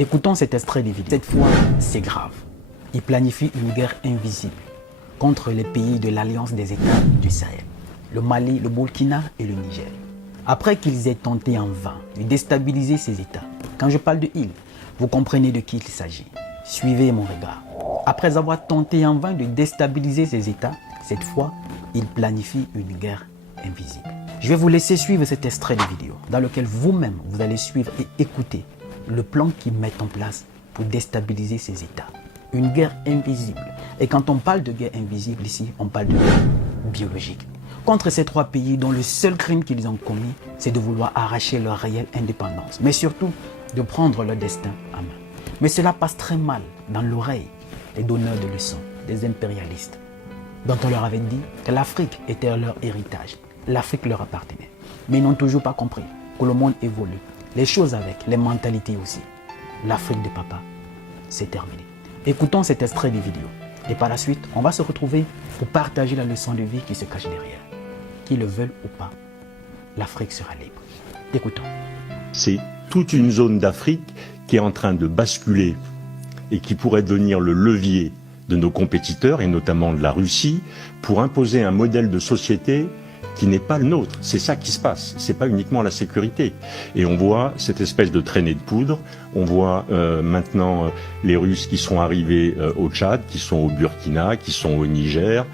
Écoutons cet extrait des vidéos. Cette fois, c'est grave. Ils planifient une guerre invisible contre les pays de l'Alliance des États du Sahel, le Mali, le Burkina et le Niger. Après qu'ils aient tenté en vain de déstabiliser ces États, quand je parle de ils, vous comprenez de qui il s'agit. Suivez mon regard. Après avoir tenté en vain de déstabiliser ces États, cette fois, ils planifient une guerre invisible. Je vais vous laisser suivre cet extrait de vidéo dans lequel vous-même, vous allez suivre et écouter le plan qu'ils mettent en place pour déstabiliser ces États. Une guerre invisible. Et quand on parle de guerre invisible ici, on parle de guerre biologique. Contre ces trois pays dont le seul crime qu'ils ont commis, c'est de vouloir arracher leur réelle indépendance, mais surtout de prendre leur destin en main. Mais cela passe très mal dans l'oreille des donneurs de leçons, des impérialistes, dont on leur avait dit que l'Afrique était leur héritage. L'Afrique leur appartenait. Mais ils n'ont toujours pas compris que le monde évolue. Les choses avec, les mentalités aussi. L'Afrique des papas, c'est terminé. Écoutons cet extrait des vidéos. Et par la suite, on va se retrouver pour partager la leçon de vie qui se cache derrière. Qu'ils le veulent ou pas, l'Afrique sera libre. Écoutons. C'est toute une zone d'Afrique qui est en train de basculer et qui pourrait devenir le levier de nos compétiteurs, et notamment de la Russie, pour imposer un modèle de société qui n'est pas le nôtre. C'est ça qui se passe. C'est pas uniquement la sécurité. Et on voit cette espèce de traînée de poudre. On voit maintenant les Russes qui sont arrivés au Tchad, qui sont au Burkina, qui sont au Niger,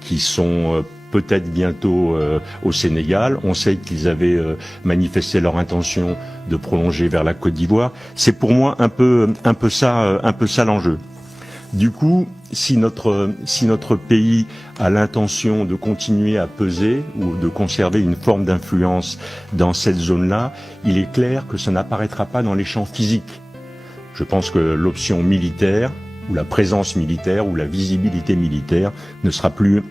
qui sont peut-être bientôt au Sénégal. On sait qu'ils avaient manifesté leur intention de prolonger vers la Côte d'Ivoire. C'est pour moi un peu ça l'enjeu. Du coup, si notre pays a l'intention de continuer à peser ou de conserver une forme d'influence dans cette zone-là, il est clair que ça n'apparaîtra pas dans les champs physiques. Je pense que l'option militaire, ou la présence militaire, ou la visibilité militaire ne sera plus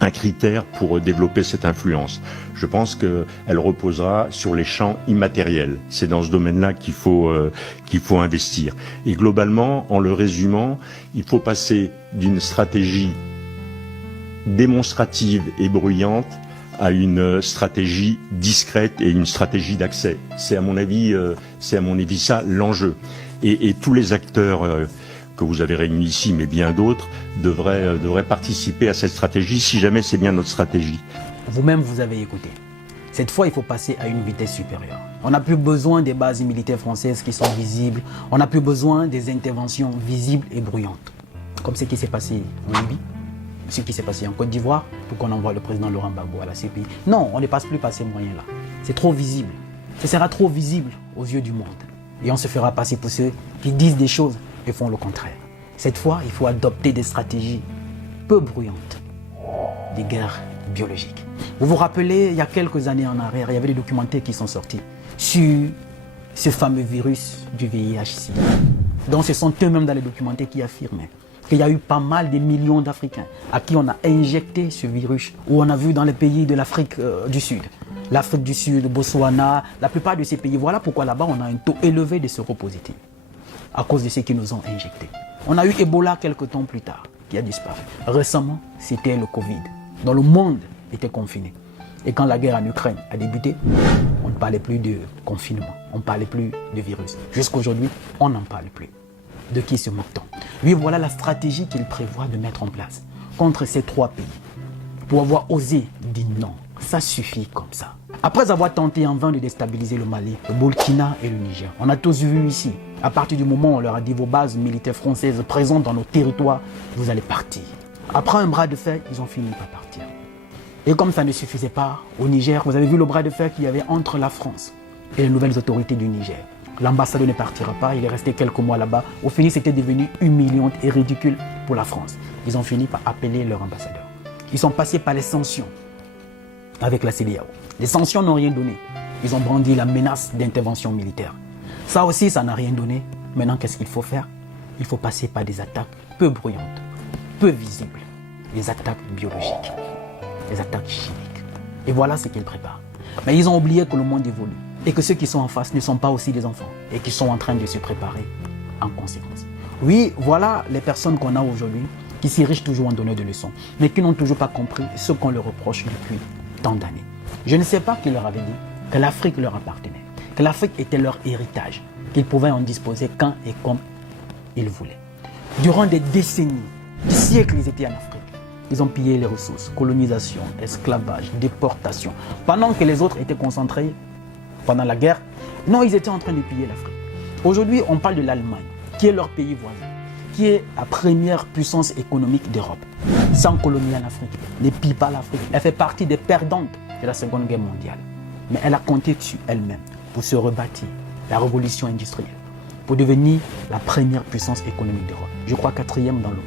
un critère pour développer cette influence. Je pense qu'elle reposera sur les champs immatériels. C'est dans ce domaine-là qu'il faut investir. Et globalement, en le résumant, il faut passer d'une stratégie démonstrative et bruyante à une stratégie discrète et une stratégie d'accès. C'est à mon avis ça l'enjeu. Et tous les acteurs que vous avez réunis ici, mais bien d'autres, devraient participer à cette stratégie, si jamais c'est bien notre stratégie. Vous-même, vous avez écouté. Cette fois, il faut passer à une vitesse supérieure. On n'a plus besoin des bases militaires françaises qui sont visibles. On n'a plus besoin des interventions visibles et bruyantes. Comme ce qui s'est passé en Libye, ce qui s'est passé en Côte d'Ivoire, pour qu'on envoie le président Laurent Gbagbo à la CPI. Non, on ne passe plus par ces moyens-là. C'est trop visible. Ce sera trop visible aux yeux du monde. Et on se fera passer pour ceux qui disent des choses et font le contraire. Cette fois, il faut adopter des stratégies peu bruyantes, des guerres biologiques. Vous vous rappelez, il y a quelques années en arrière, il y avait des documentaires qui sont sortis sur ce fameux virus du VIH-Sida. Donc ce sont eux-mêmes dans les documentaires qui affirmaient qu'il y a eu pas mal de millions d'Africains à qui on a injecté ce virus, où on a vu dans les pays de l'Afrique du Sud, l'Afrique du Sud, le Botswana, la plupart de ces pays. Voilà pourquoi là-bas on a un taux élevé de séropositifs à cause de ceux qui nous ont injectés. On a eu Ebola quelques temps plus tard, qui a disparu. Récemment, c'était le Covid, dont le monde était confiné. Et quand la guerre en Ukraine a débuté, on ne parlait plus de confinement, on ne parlait plus de virus. Jusqu'à aujourd'hui, on n'en parle plus. De qui se moque-t-on? Oui, voilà la stratégie qu'il prévoit de mettre en place contre ces trois pays. Pour avoir osé dire non, ça suffit comme ça. Après avoir tenté en vain de déstabiliser le Mali, le Burkina et le Niger, on a tous vu ici, à partir du moment où on leur a dit vos bases militaires françaises présentes dans nos territoires, vous allez partir. Après un bras de fer, ils ont fini par partir. Et comme ça ne suffisait pas, au Niger, vous avez vu le bras de fer qu'il y avait entre la France et les nouvelles autorités du Niger. L'ambassadeur ne partira pas, il est resté quelques mois là-bas. Au fini, c'était devenu humiliant et ridicule pour la France. Ils ont fini par appeler leur ambassadeur. Ils sont passés par les sanctions avec la CEDEAO. Les sanctions n'ont rien donné. Ils ont brandi la menace d'intervention militaire. Ça aussi, ça n'a rien donné. Maintenant, qu'est-ce qu'il faut faire? Il faut passer par des attaques peu bruyantes, peu visibles. Des attaques biologiques, des attaques chimiques. Et voilà ce qu'ils préparent. Mais ils ont oublié que le monde évolue et que ceux qui sont en face ne sont pas aussi des enfants et qui sont en train de se préparer en conséquence. Oui, voilà les personnes qu'on a aujourd'hui qui s'érigent toujours en donneurs de leçons, mais qui n'ont toujours pas compris ce qu'on leur reproche depuis tant d'années. Je ne sais pas qui leur avait dit que l'Afrique leur appartenait, que l'Afrique était leur héritage. qu'ils pouvaient en disposer quand et comme ils voulaient. Durant des décennies, des siècles, ils étaient en Afrique. Ils ont pillé les ressources, colonisation, esclavage, déportation. Pendant que les autres étaient concentrés pendant la guerre, non, ils étaient en train de piller l'Afrique. Aujourd'hui, on parle de l'Allemagne, qui est leur pays voisin, qui est la première puissance économique d'Europe. Sans colonie en Afrique, ne pille pas l'Afrique. Elle fait partie des perdantes de la Seconde Guerre mondiale. Mais elle a compté dessus elle-même pour se rebâtir, la révolution industrielle, pour devenir la première puissance économique d'Europe. Je crois 4e dans le monde.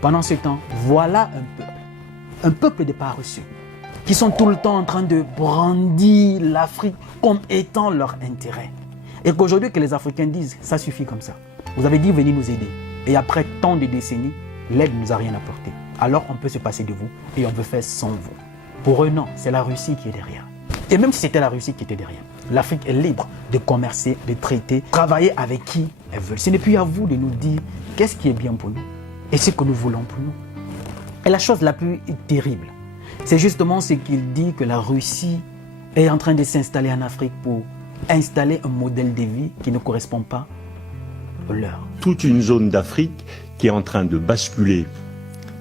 Pendant ce temps, voilà un peuple de pas reçus, qui sont tout le temps en train de brandir l'Afrique comme étant leur intérêt. Et qu'aujourd'hui, que les Africains disent, ça suffit comme ça. Vous avez dit, venez nous aider. Et après tant de décennies, l'aide ne nous a rien apporté. Alors on peut se passer de vous et on veut faire sans vous. Pour eux, non, c'est la Russie qui est derrière. Et même si c'était la Russie qui était derrière, l'Afrique est libre de commercer, de traiter, travailler avec qui elle veut. Ce n'est plus à vous de nous dire qu'est-ce qui est bien pour nous et ce que nous voulons pour nous. Et la chose la plus terrible, c'est justement ce qu'il dit que la Russie est en train de s'installer en Afrique pour installer un modèle de vie qui ne correspond pas au leur. Toute une zone d'Afrique qui est en train de basculer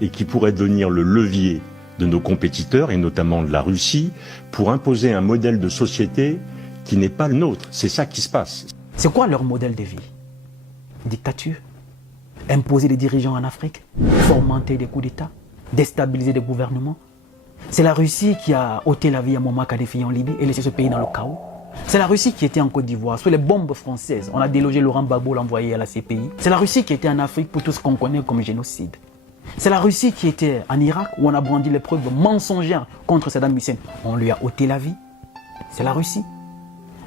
et qui pourrait devenir le levier de nos compétiteurs, et notamment de la Russie, pour imposer un modèle de société qui n'est pas le nôtre. C'est ça qui se passe. C'est quoi leur modèle de vie? Dictature? Imposer des dirigeants en Afrique? Fomenter des coups d'État? Déstabiliser des gouvernements? C'est la Russie qui a ôté la vie à Muammar Kadhafi en Libye et laissé ce pays dans le chaos. C'est la Russie qui était en Côte d'Ivoire, sous les bombes françaises. On a délogé Laurent Gbagbo, l'envoyé à la CPI. C'est la Russie qui était en Afrique pour tout ce qu'on connaît comme génocide. C'est la Russie qui était en Irak, où on a brandi les preuves mensongères contre Saddam Hussein. On lui a ôté la vie. C'est la Russie.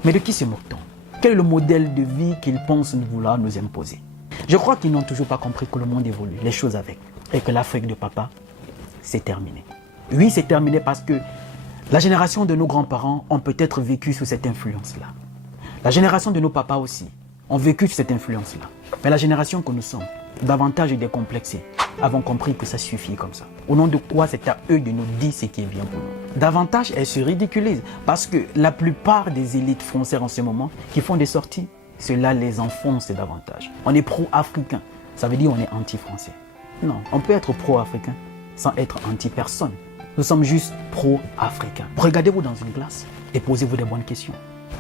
Mais de qui se moque-t-on? Quel est le modèle de vie qu'ils pensent vouloir nous imposer? Je crois qu'ils n'ont toujours pas compris que le monde évolue, les choses avec, et que l'Afrique de papa, c'est terminé. Oui, c'est terminé parce que la génération de nos grands-parents ont peut-être vécu sous cette influence-là. La génération de nos papas aussi ont vécu sous cette influence-là. Mais la génération que nous sommes, davantage décomplexée, avons compris que ça suffit comme ça. Au nom de quoi c'est à eux de nous dire ce qui est bien pour nous. Davantage, elles se ridiculisent parce que la plupart des élites françaises en ce moment qui font des sorties, cela les enfonce davantage. On est pro-africain, ça veut dire on est anti-français. Non, on peut être pro-africain sans être anti-personne. Nous sommes juste pro-africains. Regardez-vous dans une glace et posez-vous des bonnes questions.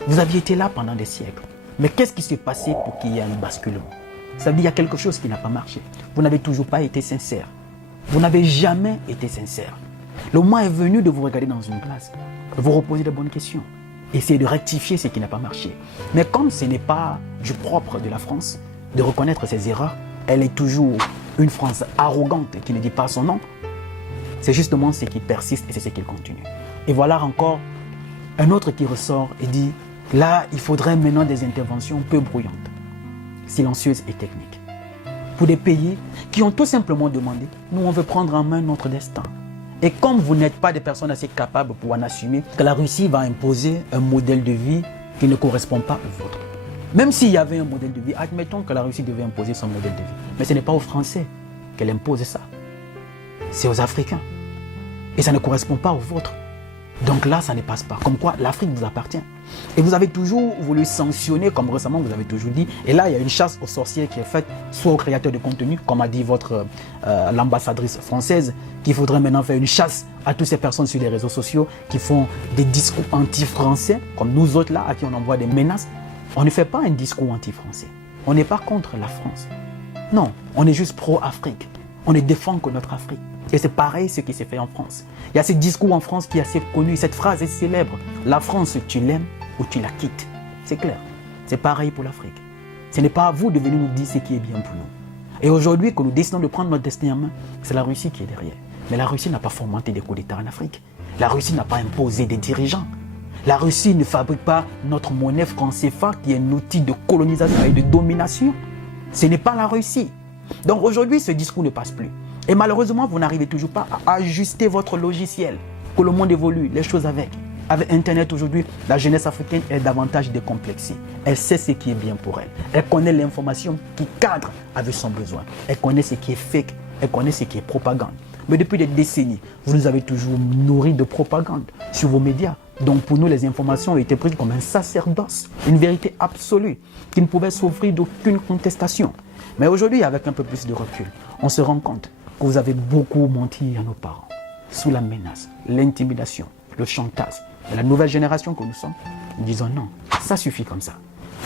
Vous aviez été là pendant des siècles. Mais qu'est-ce qui s'est passé pour qu'il y ait un basculement? Ça veut dire qu'il y a quelque chose qui n'a pas marché. Vous n'avez toujours pas été sincère. Vous n'avez jamais été sincère. Le moment est venu de vous regarder dans une glace, de vous reposer de bonnes questions. Essayez de rectifier ce qui n'a pas marché. Mais comme ce n'est pas du propre de la France de reconnaître ses erreurs, elle est toujours une France arrogante qui ne dit pas son nom. C'est justement ce qui persiste et c'est ce qui continue. Et voilà encore un autre qui ressort et dit, là, il faudrait maintenant des interventions peu bruyantes, silencieuses et techniques. Pour des pays qui ont tout simplement demandé, nous on veut prendre en main notre destin. Et comme vous n'êtes pas des personnes assez capables pour en assumer, que la Russie va imposer un modèle de vie qui ne correspond pas au vôtre. Même s'il y avait un modèle de vie, admettons que la Russie devait imposer son modèle de vie. Mais ce n'est pas aux Français qu'elle impose ça. C'est aux Africains. Et ça ne correspond pas au vôtre. Donc là, ça ne passe pas. Comme quoi, l'Afrique vous appartient. Et vous avez toujours voulu sanctionner, comme récemment vous avez toujours dit. Et là, il y a une chasse aux sorciers qui est faite, soit aux créateurs de contenu, comme a dit votre l'ambassadrice française, qu'il faudrait maintenant faire une chasse à toutes ces personnes sur les réseaux sociaux qui font des discours anti-français, comme nous autres là, à qui on envoie des menaces. On ne fait pas un discours anti-français. On n'est pas contre la France. Non, on est juste pro-Afrique. On ne défend que notre Afrique. Et c'est pareil ce qui s'est fait en France. Il y a ce discours en France qui est assez connu, cette phrase est célèbre. La France, tu l'aimes ou tu la quittes. C'est clair. C'est pareil pour l'Afrique. Ce n'est pas à vous de venir nous dire ce qui est bien pour nous. Et aujourd'hui, que nous décidons de prendre notre destin en main, c'est la Russie qui est derrière. Mais la Russie n'a pas fomenté des coups d'État en Afrique. La Russie n'a pas imposé des dirigeants. La Russie ne fabrique pas notre monnaie franc CFA qui est un outil de colonisation et de domination. Ce n'est pas la Russie. Donc aujourd'hui, ce discours ne passe plus. Et malheureusement, vous n'arrivez toujours pas à ajuster votre logiciel. Que le monde évolue, les choses avec. Avec Internet aujourd'hui, la jeunesse africaine est davantage décomplexée. Elle sait ce qui est bien pour elle. Elle connaît l'information qui cadre avec son besoin. Elle connaît ce qui est fake. Elle connaît ce qui est propagande. Mais depuis des décennies, vous nous avez toujours nourris de propagande sur vos médias. Donc pour nous, les informations ont été prises comme un sacerdoce, une vérité absolue qui ne pouvait s'offrir d'aucune contestation. Mais aujourd'hui, avec un peu plus de recul, on se rend compte que vous avez beaucoup menti à nos parents, sous la menace, l'intimidation, le chantage. Et la nouvelle génération que nous sommes, nous disons non, ça suffit comme ça.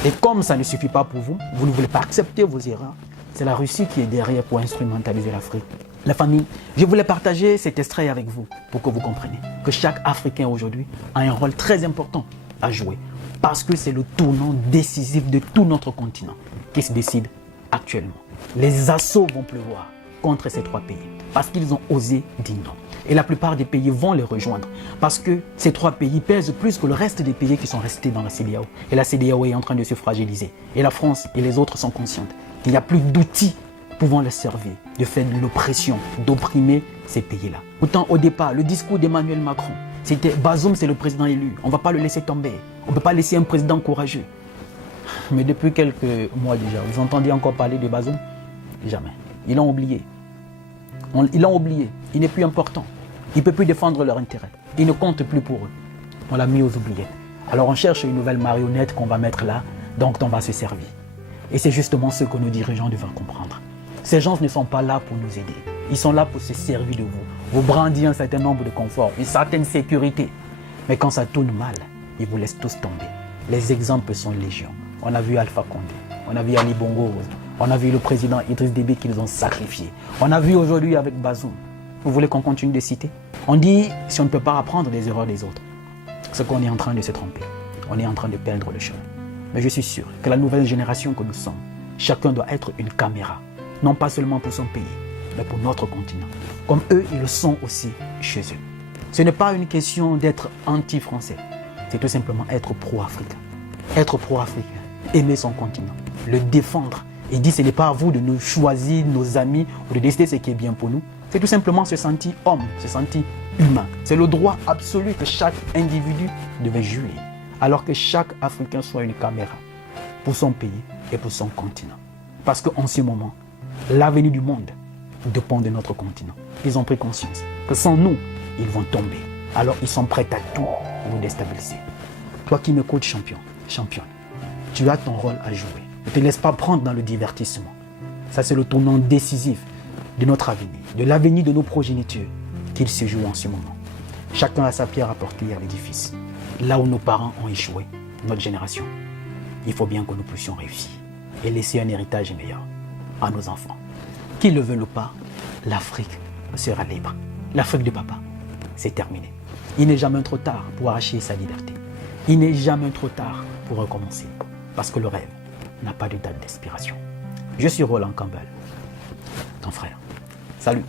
Et comme ça ne suffit pas pour vous, vous ne voulez pas accepter vos erreurs, c'est la Russie qui est derrière pour instrumentaliser l'Afrique. La famille, je voulais partager cet extrait avec vous pour que vous compreniez que chaque Africain aujourd'hui a un rôle très important à jouer parce que c'est le tournant décisif de tout notre continent qui se décide actuellement. Les assauts vont pleuvoir contre ces 3 pays parce qu'ils ont osé dire non. Et la plupart des pays vont les rejoindre parce que ces 3 pays pèsent plus que le reste des pays qui sont restés dans la CEDEAO. Et la CEDEAO est en train de se fragiliser. Et la France et les autres sont conscientes qu'il n'y a plus d'outils pouvant les servir de faire de l'oppression, d'opprimer ces pays-là. Pourtant, au départ, le discours d'Emmanuel Macron, c'était Bazoum, c'est le président élu. On ne va pas le laisser tomber. On ne peut pas laisser un président courageux. Mais depuis quelques mois déjà, vous entendez encore parler de Bazoum? Jamais. Ils l'ont oublié. Ils l'ont oublié. Il n'est plus important. Il ne peut plus défendre leurs intérêts. Il ne compte plus pour eux. On l'a mis aux oubliettes. Alors on cherche une nouvelle marionnette qu'on va mettre là, donc on va se servir. Et c'est justement ce que nos dirigeants doivent comprendre. Ces gens ne sont pas là pour nous aider. Ils sont là pour se servir de vous. Vous brandir un certain nombre de conforts, une certaine sécurité. Mais quand ça tourne mal, ils vous laissent tous tomber. Les exemples sont légion. On a vu Alpha Condé, on a vu Ali Bongo, on a vu le président Idriss Déby qu'ils ont sacrifié. On a vu aujourd'hui avec Bazoum. Vous voulez qu'on continue de citer? On dit si on ne peut pas apprendre des erreurs des autres, c'est qu'on est en train de se tromper. On est en train de perdre le chemin. Mais je suis sûr que la nouvelle génération que nous sommes, chacun doit être une caméra. Non pas seulement pour son pays, mais pour notre continent. Comme eux, ils le sont aussi chez eux. Ce n'est pas une question d'être anti-français. C'est tout simplement être pro-africain. Être pro-africain, aimer son continent, le défendre. Et dire ce n'est pas à vous de nous choisir nos amis ou de décider ce qui est bien pour nous. C'est tout simplement se sentir homme, se sentir humain. C'est le droit absolu que chaque individu devait jouir. Alors que chaque Africain soit une caméra pour son pays et pour son continent. Parce qu'en ce moment, l'avenir du monde dépend de notre continent. Ils ont pris conscience que sans nous, ils vont tomber. Alors ils sont prêts à tout pour nous déstabiliser. Toi qui m'écoutes, championne, tu as ton rôle à jouer. Ne te laisse pas prendre dans le divertissement. Ça, c'est le tournant décisif de notre avenir, de l'avenir de nos progénitures qu'il se joue en ce moment. Chacun a sa pierre à porter à l'édifice. Là où nos parents ont échoué, notre génération, il faut bien que nous puissions réussir et laisser un héritage meilleur à nos enfants. Qu'ils le veulent ou pas, l'Afrique sera libre. L'Afrique de papa, c'est terminé. Il n'est jamais trop tard pour arracher sa liberté. Il n'est jamais trop tard pour recommencer. Parce que le rêve n'a pas de date d'expiration. Je suis Roland Campbell, ton frère. Salut.